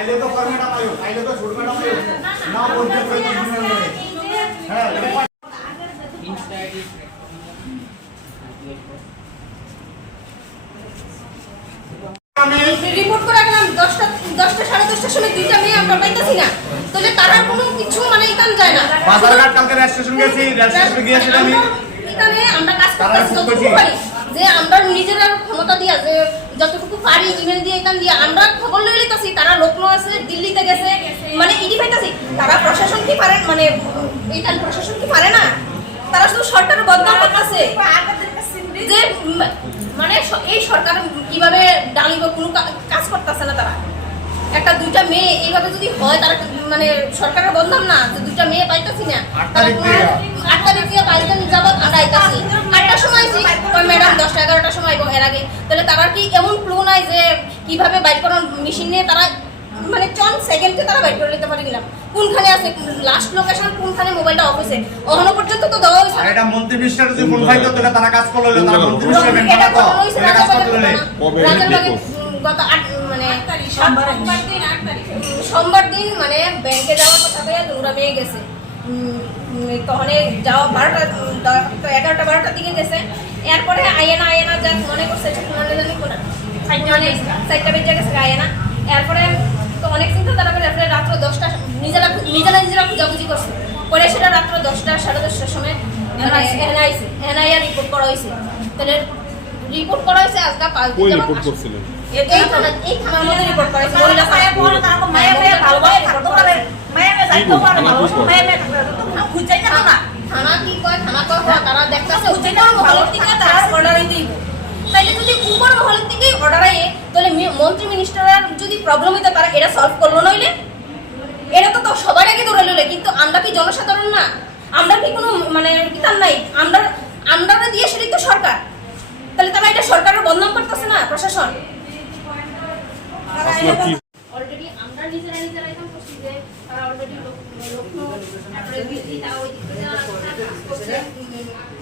আইলে তো ম্যাডাম আয়ো আইলে তো ছোট ম্যাডাম আয়ো না বলতে পারে তো হ্যাঁ এটা আমি রিপোর্ট করে রাখলাম দশটা দশটা সাড়ে দশটার সময় দুইটা মেয়ে আমরা পাইতেছি না। তাহলে তারা কোনো কিছু মানে ইতান যায় না। বাজারঘাট কালকে রেজিস্ট্রেশন গেছি রেজিস্ট্রেশন গিয়েছিলাম আমি। আমরা এখানে আমরা কাজ তারা করতেছি যতটুকু পারি। যে আমরা নিজেরা ক্ষমতা দিয়া যে যতটুকু পারি ইমেল দিয়ে এখান দিয়ে। আমরা খবর লই লইতাছি তারা লক্ষ্ণৌ আছে দিল্লিতে গেছে। মানে ইডি পাইতাছি তারা প্রশাসন কি পারে মানে এইখান প্রশাসন কি পারে না? তারা শুধু সরকারের বদনাম করতেছে। যে মানে এই সরকার কীভাবে ডালিব কোনো কাজ করতেছে না তারা। একটা দুইটা মেয়ে এইভাবে যদি হয় তারা মানে সরকারের বদনাম না? দুইটা মেয়ে পাইতেছি না তারা। আট তারিখ দিয়ে বাইশ দিন যাবত আমরা আইতাছি আটটার সময় জি ওই ম্যাডাম দশটা এগারোটার এর আগে। তাহলে তারা কি এমন ক্লু নাই যে কীভাবে বাইর করার মেশিন নিয়ে তারা মানে চন সেকেন্ডে তারা বাইর করে নিতে পারে কিনা? কোনখানে আছে লাস্ট লোকেশন কোনখানে মোবাইলটা অফ হয়েছে এখনও পর্যন্ত তো দেওয়া হয়েছে। না। এটা মন্ত্রী মিনিস্টার যদি ফোন পাইতো তাহলে তারা কাজ করল তারা মন্ত্রী মিনিস্টার মেন এটা তো কখন কাজ করতে রাজারবাগে দিলে কবে রাজারবাগে, রিপোর্ট? উম, গত আট মানে সোমবার দিন মানে ব্যাংকে যাওয়ার কথা থেকে দুরা মেয়ে গেছে। তখন যাওয়া বারোটা তো এগারোটা বারোটার দিকে গেছে। এরপরে আয়েনা আয়েনা যা মনে করছে না জানি কোনো। মানে চারটা বেজে গেছে আয়েনা। এরপরে তো অনেক চিন্তা তারা করে এরপরে রাত্র দশটা নিজেরা নিজেরা নিজেরা খুঁজাখুঁজি করছে। পরে সেটা রাত্র দশটা সাড়ে দশটার সময় এনআইসি এনআইআর রিপোর্ট করা হয়েছে। তাহলে রিপোর্ট করা হয়েছে আজকে পাঁচ দিন রিপোর্ট করছিলেন? এই থানা এই থানার মধ্যে রিপোর্ট করা হয়েছে। মহিলা থানা। থানা কি কয় থানা কয় হ্যাঁ, তারা দেখতেছে উপর মহলের থেকে তারা অর্ডারই দিব তাইলে যদি উপর মহলের থেকে অর্ডার আইয়ে তাহলে মন্ত্রী মিনিস্টারের যদি প্রবলেম হইতে তারা এটা সলভ করল নইলে এটা তো তো সবার আগে ধরে লইলে কিন্তু আমরা কি জনসাধারণ না আমরা কি কোনো মানে কিতার নাই আমরা আমরা দিয়ে সেটাই তো সরকার তাহলে তারা এটা সরকারের বদনাম করতেছে না প্রশাসন অলরেডি আমরা নিজেরা নিজেরা এখন করছি যে তারা অলরেডি লক্ষ্ণৌ তারপরে দিল্লি তারা ওই 我想给